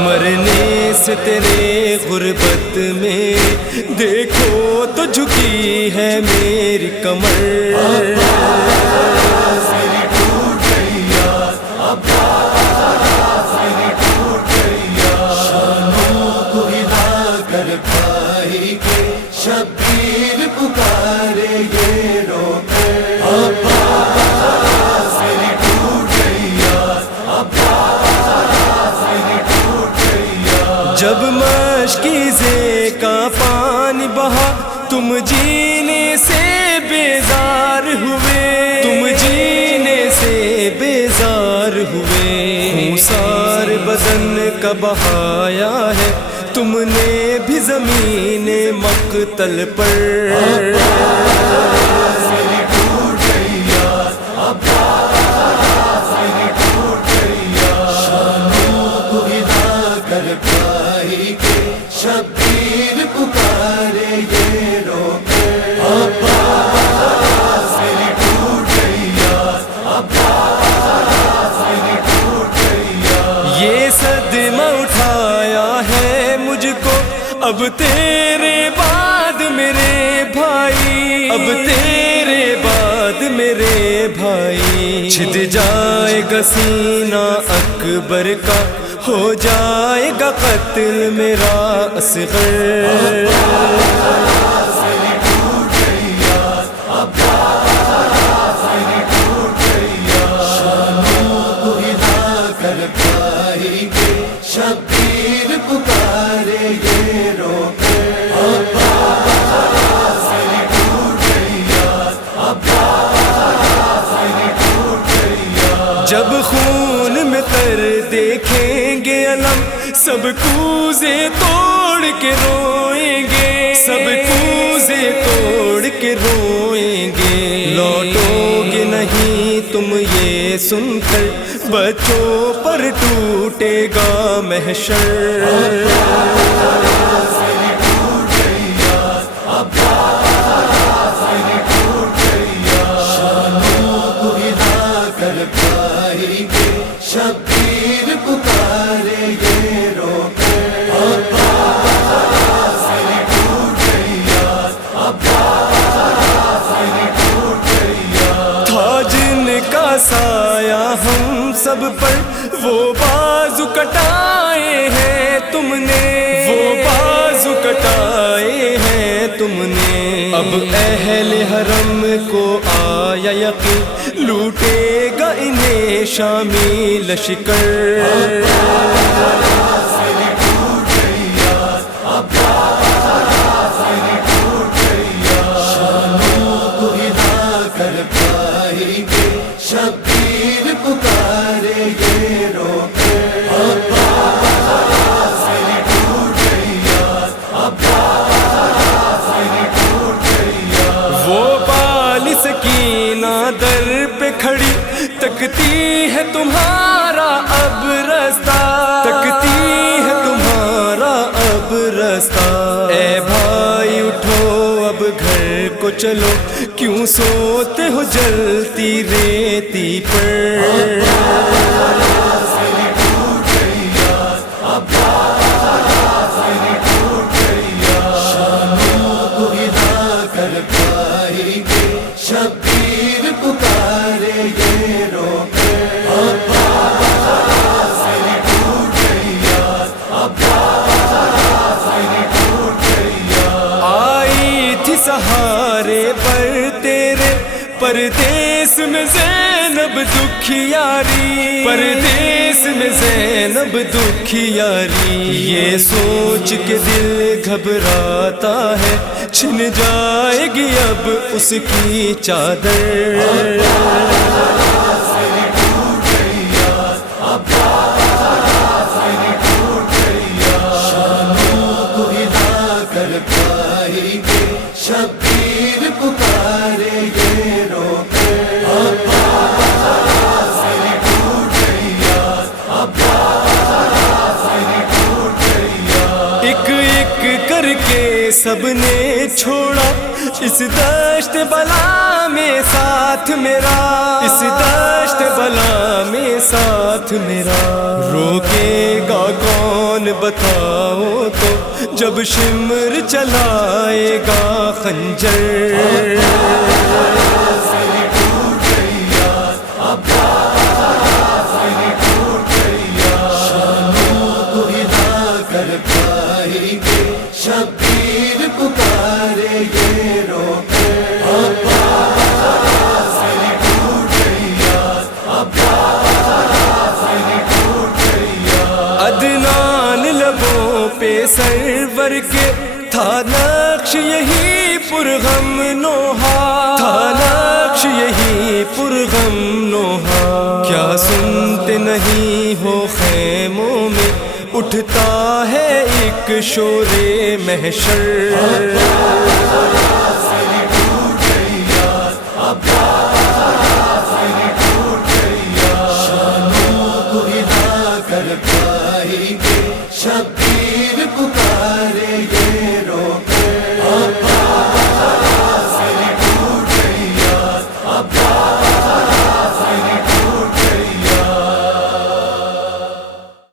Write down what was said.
مرنے سے تیرے غربت میں دیکھو تو جھکی ہے میری کمر، شبیر پکارے یہ رو کر میری ٹوٹ گئی یاد، میری ٹوٹ گئی یاد۔ جب مشکیزے کا پانی بہا تم جینے سے بیزار ہوئے، تم جینے سے بیزار ہوئے، خونسار بدن کا بہایا ہے تم نے بھی زمین مقتل پر، میری ٹوٹ گئی یاد، میری ٹوٹ گئی یاد۔ شانوں کو ہلا کر بھائی کے شبیر پکارے یہ رو کر میری ٹوٹ گئی یاد، میری ٹوٹ گئی یاد۔ یہ صدمہ اٹھایا ہے مجھ کو اب تیرے بعد میرے بھائی، اب تیرے بعد میرے بھائی، چھد جائے گا سینہ اکبر کا، ہو جائے گا قتل میرا اصغر، میری ٹوٹ گئی یاد، میری ٹوٹ گئی یاد۔ شانوں کو ہلا کر بھائی کے شبیر پکارے یہ رو کر میری ٹوٹ گئی یاد، میری ٹوٹ گئی یاد۔ جب خون میں تر دیکھیں گے علم سب کوزے توڑ کے روئیں گے، سب کوزے توڑ کے روئیں گے، لوٹو گے نہیں تم یہ سن کر بچوں پر ٹوٹے گا محشر، میری ٹوٹ گئی یاد، میری ٹوٹ گئی یاد۔ شانوں کو ہلا کر بھائی کے شبیر پکارے یہ رو کر میری ٹوٹ گئی یاد، میری ٹوٹ گئی یاد۔ تھا جن کا سایہ ہم سب پر وہ بازو کٹائے ہیں تم نے، وہ بازو کٹائے ہیں تم نے، اب اہل حرم کو آیا یقین لوٹے گا انہیں شامی لشکر، میری ٹوٹ گئی یاد، میری ٹوٹ گئی یاد۔ شانوں کو ہلا کر بھائی کے شبیر پکارے یہ رو کر میری ٹوٹ گئی یاد، میری ٹوٹ گئی یاد۔ وہ بال سکینہ در پہ کھڑی تکتی ہے تمہارا اب رستہ، تکتی ہے تمہارا اب رستہ، اے بھائی اٹھو اب گھر کو چلو، کیوں سوتے ہو جلتی ریتی پر، میری ٹوٹ گئی یاد، میری ٹوٹ گئی یاد۔ شانوں کو ہلا کر بھائی کے شبیر پکارے یہ رو کر میری ٹوٹ گئی یاد، میری ٹوٹ گئی یاد۔ آئی تھی سہارے پر تیرے پردیس میں زینب دکھیاری، پردیس میں زینب دکھیاری، یہ سوچ کے دل گھبراتا ہے چھن جائے گی اب اس کی چادر، میری ٹوٹ گئی یاد، میری ٹوٹ گئی یاد۔ شانوں کو ہلا کر بھائی کے شبیر پکارے یہ رو کر میری ٹوٹ گئی یاد، سب نے چھوڑا اس دشت بلا میں ساتھ میرا، اس دشت بلا میں ساتھ میرا، روکے گا کون بتاؤ تو جب شمر چلائے گا خنجر۔ شبیر پکارے گے رو کر، عدنان لبوں پہ سرور کے تھا نقش یہی پرغم نوحہ، تھا نقش یہی پرغم نوحہ، کیا سنتے نہیں ہو خیموں میں اٹھتا ہے ایک شور محشر۔ شبیر پکارے گے